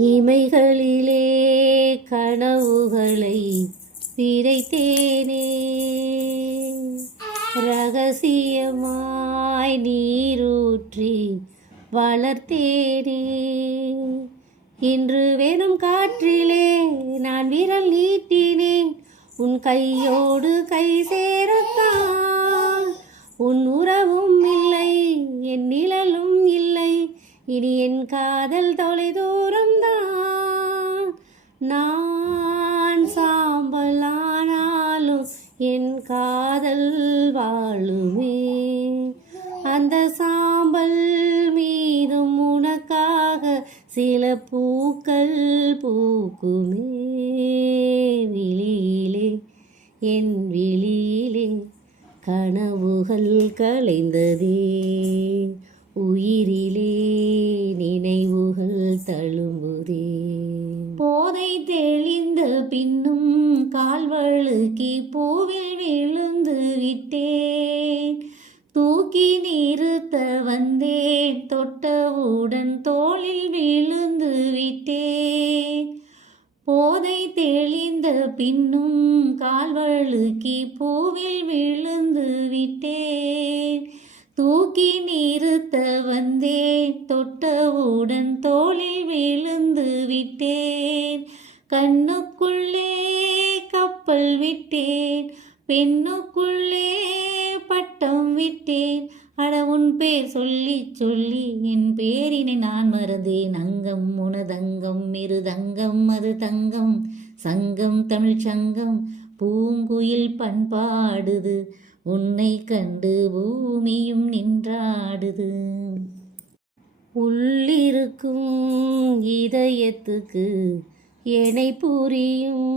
இமைகளிலே கனவுகளை விரைத்தேனே ரகசியமாய் நீரூற்றி வளர்த்தேனே. இன்று வெறும் காற்றிலே நான் விரல் நீட்டினேன். உன் கையோடு கை சேரத்தான் உன் உறவும் இல்லை என் நிழலும் இல்லை. இனி என் காதல் தொலைதோ நான் சாம்பலானாலும் என் காதல் வாழுமே. அந்த சாம்பல் மீதும் உனக்காக சில பூக்கள் பூக்குமே. விழியிலே என் விழியிலே கனவுகள் கலைந்ததே. உயிரிலே நினைவுகள் தழும்புதே. போதை தெளிந்த பின்னும் கால்வழுக்கி பூவில் விழுந்து விட்டேன். தூக்கி நிறுத்த வந்தேன் தொட்டவுடன் தோளில் விழுந்து விட்டேன். போதை தெளிந்த பின்னும் கால்வழுக்கி பூவில் விழுந்து விட்டேன். தூக்கி நிறுத்த வந்தேன். தொட்டவுடன் தோளில் விழுந்து விட்டேன். கண்ணுக்குள்ளே கப்பல் விட்டேன். பெண்ணுக்குள்ளே பட்டம் விட்டேன். அட உன் பேர் சொல்லி சொல்லி என் பேரினை நான் மறந்தேன். அங்கம் உனதங்கம் மிருதங்கம் அது தங்கம் சங்கம் தமிழ் சங்கம் பூங்குயில் பண்பாடுது. உன்னை கண்டு பூமியும் நின்றாடுது. உள்ளிருக்கும் இதயத்துக்கு எனை புரியும்.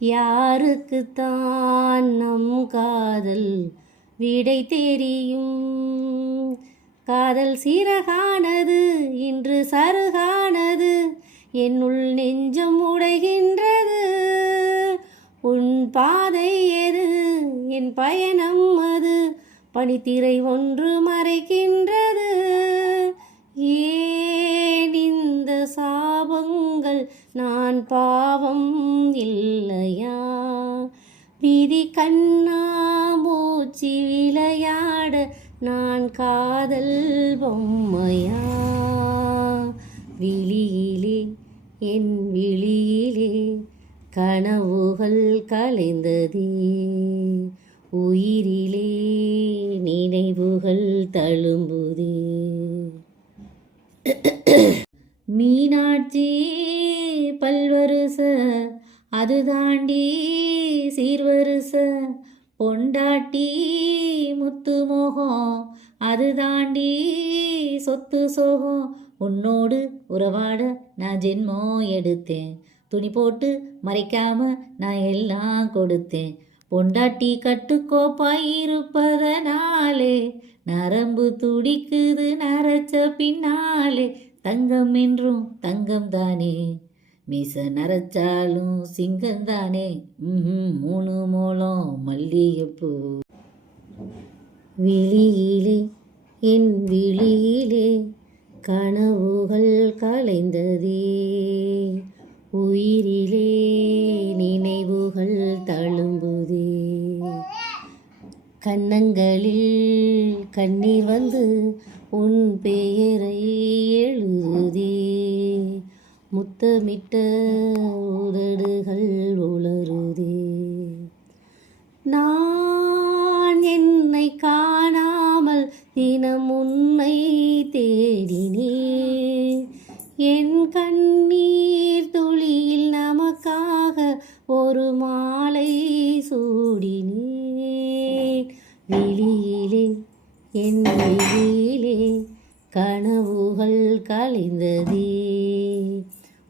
யாருக்குத்தான் நம் காதல் விடை தெரியும். காதல் சீரகானது இன்று சருகானது என்னுள் நெஞ்சம் உடைகின்றது. உன் பாதை என் பயணம் அது. பனித்திரை ஒன்று மறைக்கின்றது. ஏன் இந்த சாபங்கள்? நான் பாவம் இல்லையா? விதி கண்ணா மூச்சு விளையாட நான் காதல் பொம்மையா? விழியிலே என் விழியிலே கனவுகள் கலைந்ததே. உயிரிலே நினைவுகள் தழும்புதே. மீனாட்சி பல்வருச அது தாண்டி சீர்வருச பொண்டாட்டி முத்து மோகம் அது தாண்டி சொத்து சோகம். உன்னோடு உறவாட நான் ஜென்மம் எடுத்தேன். துணி போட்டு மறைக்காம நான் எல்லாம் கொடுத்தேன். பொண்டாட்டி கட்டுக்கோப்பாய் இருப்பதனாலே நரம்பு துடிக்குது நரைச்ச பின்னாலே தங்கம் என்றும் தங்கம் தானே மீச நரைச்சாலும் சிங்கம் தானே மூணு மூலம் மல்லிகைப்பூ. விழியிலே என் விழியிலே கனவுகள் கலைந்ததே. உயிரிலே கன்னங்களில் கண்ணீர் வந்து உன் பெயரை எழுதி. முத்தமிட்ட உதடுகள் உளருதே நான் என்னை காணாமல் தினம் உன்னை தேடினே என் கண்ணீர் துளியில் நமக்காக ஒரு மாலை சூடினே விழியிலே என் விழியிலே கனவுகள் கலைந்ததே.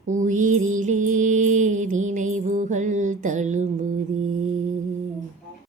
உயிரிலே நினைவுகள் தழும்புதே.